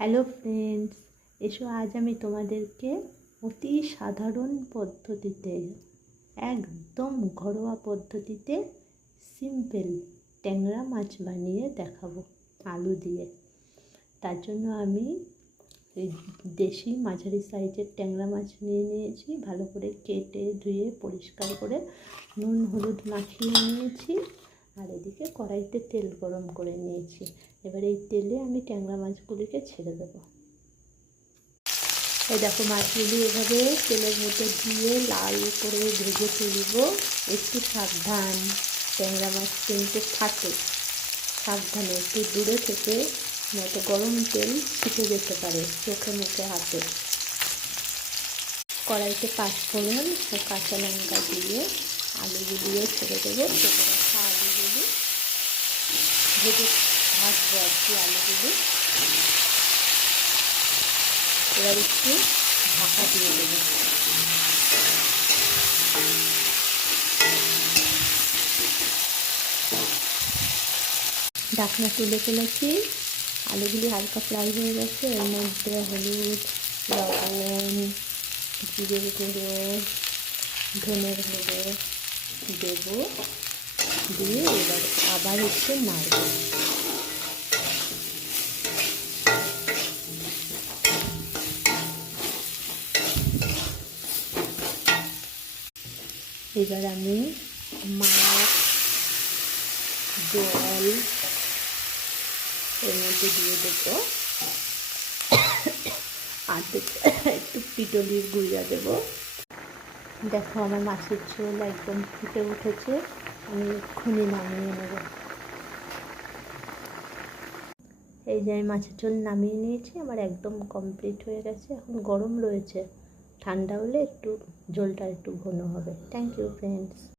Hello friends, এসো আজ আমি তোমাদেরকে অতি সাধারণ পদ্ধতিতে, একদম ঘরোয়া পদ্ধতিতে সিম্পল ট্যাংরা মাছ বানিয়ে দেখাবো আলু দিয়ে। তার জন্য আমি এই দেশি মাঝারি সাইজের ট্যাংরা মাছ নিয়ে নিয়েছি। ভালো করে কেটে ধুয়ে পরিষ্কার করে নুন হলুদ মাখিয়ে নিয়েছি। আর এদিকে কড়াইতে তেল গরম করে নিয়েছি। এবার এই তেলে আমি ট্যাংরা মাছগুলিকে ছেড়ে দেবো। এই দেখো, মাছগুলি এভাবে তেলের মধ্যে দিয়ে লাল করে ভেজে তুলব। একটু সাবধান, ট্যাংরা মাছ কিন্তু ফাটে, সাবধানে একটু দূরে থেকে, নয়তো গরম তেল ছিটে যেতে পারে চোখে মুখে হাতে। কড়াইতে পাঁচফোড়ন ও কাঁচা লঙ্কা দিয়ে আলুগুলিও ছেড়ে দেবো। কেটে রাখা আলুগুলি ভেজে ভাজবো আর কি আলুগুলি। এবার একটু ঢাকা দিয়ে দেবো। ঢাকনা তুলে ফেলেছি। আলুগুলি হালকা ফ্রাই হয়ে গেছে। এর মধ্যে হলুদ, লবণ, জিরের গুঁড়ো, ধনের গুঁড়ো দেবো, দিয়ে এবার আবার একটু নাড়ব। এবার আমি মাছ, জল এর মধ্যে দিয়ে দেবো, আর একটু পিটলির গুঁড়া দেবো। দেখো, আমার মাছের ঝোল একদম ফুটে উঠেছে। আমি এক্ষুনি নামিয়ে নেব। এই যে আমি মাছের ঝোল নামিয়ে নিয়েছি, আমার একদম কমপ্লিট হয়ে গেছে। এখন গরম রয়েছে, ঠান্ডা হলে একটু ঝোলটা একটু ঘন হবে। Thank you friends.